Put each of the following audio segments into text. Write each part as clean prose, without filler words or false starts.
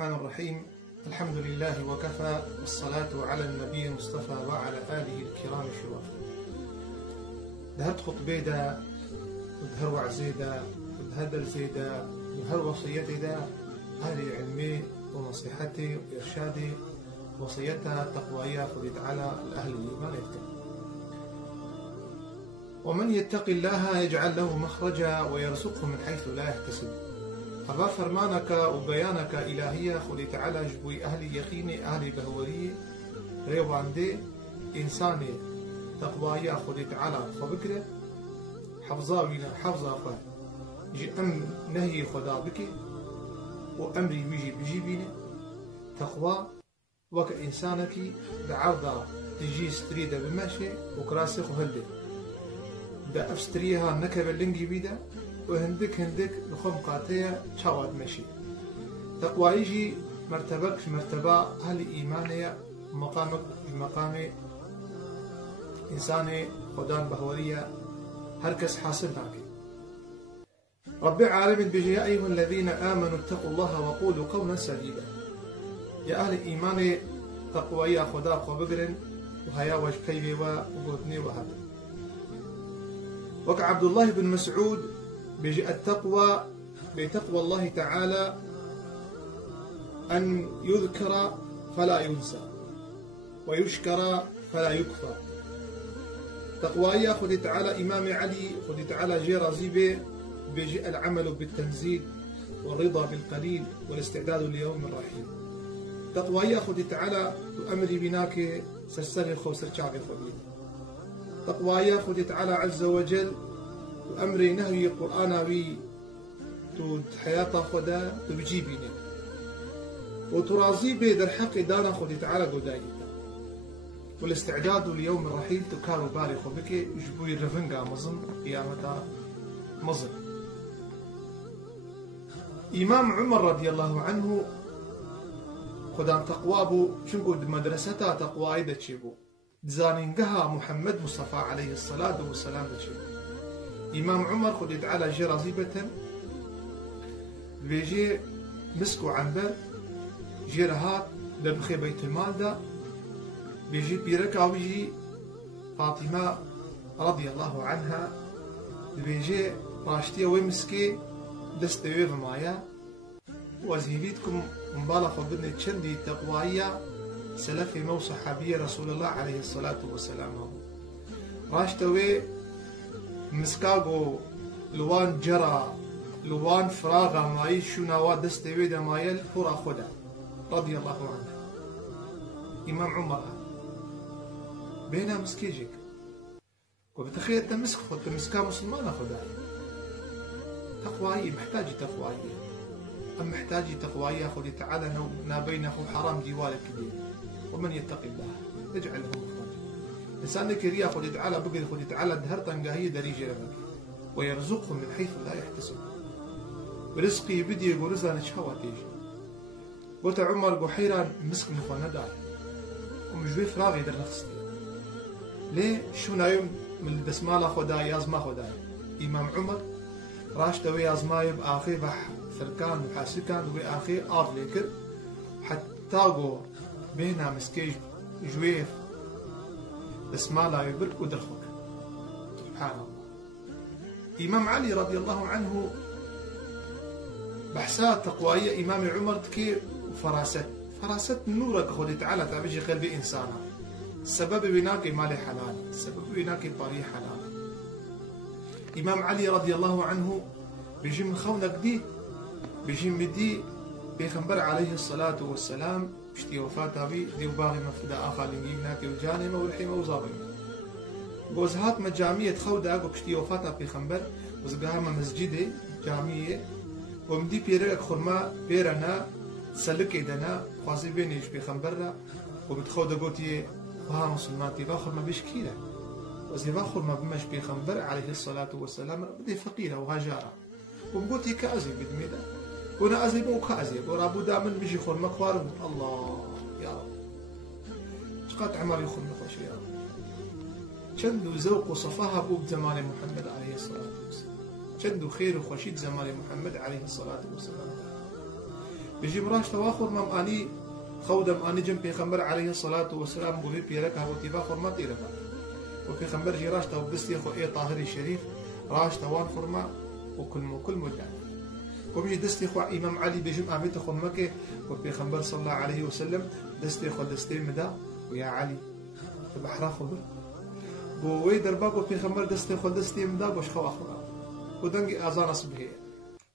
الرحمن الرحيم. الحمد لله وكفى، والصلاة على النبي المصطفى وعلى آله الكرام الشرفاء. دهرت خطبة دا ودهر وعزي دا ودهر درسي دا ودهر وصيتي دا أهل علمي ونصيحتي وإرشادي وصيتها تقوية خذت على الأهل الإيمان يتقى. ومن يتق الله يجعل له مخرجا ويرزقه من حيث لا يحتسب. هذا فرمانك وبيانك إلهية خذت على جبوي أهل يقيني أهل بهوري ريوان دي إنساني تقوية خذت على خبكرة حفظا بنا حفظا خا جي أم نهي خدا بك وأمري بيجي بيجي بينا تقوى وك إنسانك بعرضة تجي ستريد بمشي وكراسخ وهلدي دا أفستريها نكب اللنجي بيدا وهندك نخم قاتية شواد مشي. تقوى يجي مرتبك مرتبة أهل إيمانية مقامك بمقام إنساني خدان بهورية هركس حاصل ناكي. رب العالمين بيجي يا أيها الذين آمنوا اتقوا الله وقولوا قولا سديدا. يا أهل إيماني تقوى يا خدا قبقرن وهيا وجكيبي وقوتني وهذا. وك عبد الله بن مسعود بيجي التقوى بتقوى الله تعالى أن يذكر فلا ينسى ويشكر فلا يكفى. تقوى خذ تعالى إمام علي خذ تعالى جير زيبه بيجي العمل بالتنزيل والرضا بالقليل والاستعداد ليوم الرحيل. تقوى خذ تعالى أمري بناك سرسرخ وسرشعب خبير. تقوى خذ تعالى عز وجل وأمري نهي القرآن وي تود حياة خدا تبجيبيني وترازي بيد الحق دانا خذ تعالى قدايتا والاستعداد ليوم الرحيل تكارو باري خبك جبوي رفنقا مظن قيامة مظن. إمام عمر رضي الله عنه خدام تقوابو شنقو مدرستا تقوى ايدا تشيبو دزانينقها محمد مصطفى عليه الصلاة والسلام تشيبو. إمام عمر خذت على جرازيبة بيجي مسكو عنبر جيرهات لبخي بيت المال دا بيجي بيركا ويجي فاطمة رضي الله عنها بيجي راشتيا ومسكي دستوي مايا وزيبيتكم مبالغ خبرني تشندي تقوية سلفي مو صحابية رسول الله عليه الصلاة والسلام راشتوي مسكاغو لوان جرا لوان فراغا ماي شنوا دستوي دا مايل فورا خدا رضي الله عنه. إمام عمر بينا مسكيجك وبتخيل تمسك خد تمسكا مسلمان خدا. تقوى محتاج تقوى أم محتاج تقوى خذ تعالى نابينه حرام ديوالك كبير. ومن يتق الله يجعل له مخرجا. إنسان كريا خذ تعالى بقي خذ تعالى دهرتن قاهي دريجة لك ويرزقه من حيث لا يحتسب. ورزقي بدي يقول رزقنا شهواتيش. قلت عمر قحيرا مسك مخنا دار ومجوي فراغي در نفسي. ليه شو نايم من البسمالة خداي يازما خداي. إمام عمر راش توي يازماي بآخي بح ثركان وحاسكان وبآخي آر ليكر حتى قو بينا مسكيج جويف بسمالة يبرك ودرخوك. سبحان الله. إمام علي رضي الله عنه بحسات تقوية إمام عمر تكي فراسة نورك خذ تعالى تابجي قلبي إنسانا. السبب بناكي مالي حلال السبب بناكي طريق حلال. إمام علي رضي الله عنه بيجي من خونك دي بيجي مدي بيخنبر عليه الصلاة والسلام بشتي وفاتها بي دي وباغي مفدا آخر لنجيبناكي وجانمة والحيمة وزابيمة بوزهات مجامية خودا أقو بشتي وفاتها بيخنبر وزقاها مسجدي جامية ومدي بيرك خرما بيرنا سلك إدنا خوازي بينيش بيخنبرنا وبتخودا قوتي وها مسلماتي باخر ما بيشكيلة وزي باخر ما بمش بيخنبر عليه الصلاة والسلام بدي فقيرة وهجارة ومقوتي كأزي بدميدا كنا أزي مو كأزي ورابو دامن بيجي خرما خوارم الله يا رب شقات عمر يخرما خوش يا رب شندو زوق وصفاها بوب زمان محمد عليه الصلاة والسلام شندو خير وخشيد زمان محمد عليه الصلاة والسلام. بيجي مراش تواخر مام اني خودم اني جنب پیغمبر عليه الصلاه والسلام بو بيرك هو تيبا فرما تيرك وبيغمبر جي راش تو بستي خو اي طاهري شريف راش توان فرما وكل مدة وبيجي دستي خو امام علي بيجم اميت خو مكه وبيغمبر صلى الله عليه وسلم دستي خو دستي مدا ويا علي بحرا خبر بو وي دربا وبيغمبر دستي خو دستي مدا باش خو اخر ودنجي اذان صبحيه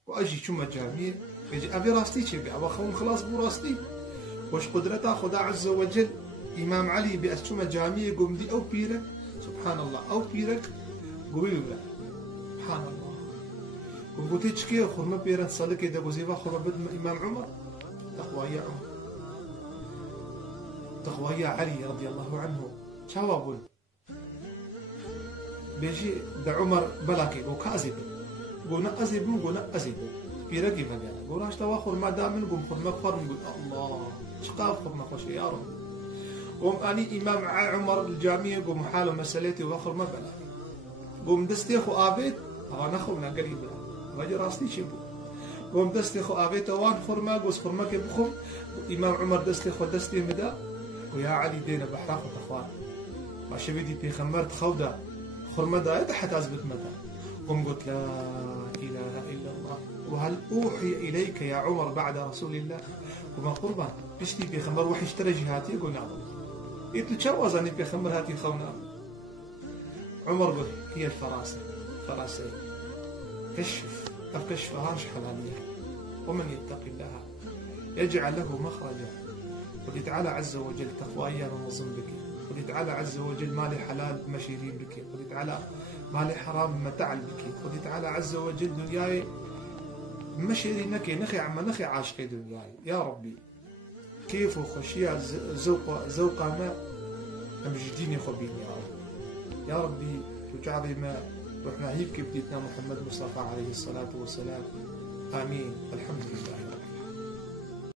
واجي شو جامعيه يجي ابي راستي تشبي ابا خون خلاص بو راستي وش قدرته خدا عز وجل امام علي باسمه جامعيه قوم دي او بيرك سبحان الله او بيرك قوي سبحان الله وقلت كي خرمه بيرت صلك اذا وزيفا خرمه بد امام عمر تقوى يا عمر تقوى يا علي رضي الله عنه شاوابون بيجي ده عمر بلاكي وكازب قلنا ازيبون قلنا ازيبون بيرقي فقال قراش تواخر ما دام نقوم خرمه كفر نقول الله شقاف خرمه خوش يا رب قوم اني امام عمر الجامعيه قوم حاله مسالتي واخر ما بلا قوم دستي خو ابيت انا خونا قريب راجل راستي شبو قوم دستي خو ابيت وان خرمه قوس خرمه كبخم امام عمر دستي خو دستي مدا ويا علي دينا بحراق اخوان ما شبيدي بيغمبر خوده خرمه دا حتى ازبط متى قم قلت لا اله الا الله وهل اوحي اليك يا عمر بعد رسول الله وما قربان بشتي بيغمبر وحي اشترى جهاتي قلنا يتجوز أن بيخمر هاتي خونا عمر قل هي الفراسة فراسة كشف أبكشفهاش حلالية ومن يتق الله يجعل له مخرجا قل تعالى عز وجل تقوايا ونظم بك قل تعالى عز وجل مالي حلال مشيرين بك قل تعالى مالي حرام متعل بك قل تعالى عز وجل دنياي مشيرين نخي عما نخي عاشقي دنياي يا ربي كيف وخشية زوقة ما أمجديني خبيني يا رب يا ربي وجعلي ما رحنا هيك بديتنا محمد مصطفى عليه الصلاة والسلام آمين الحمد لله.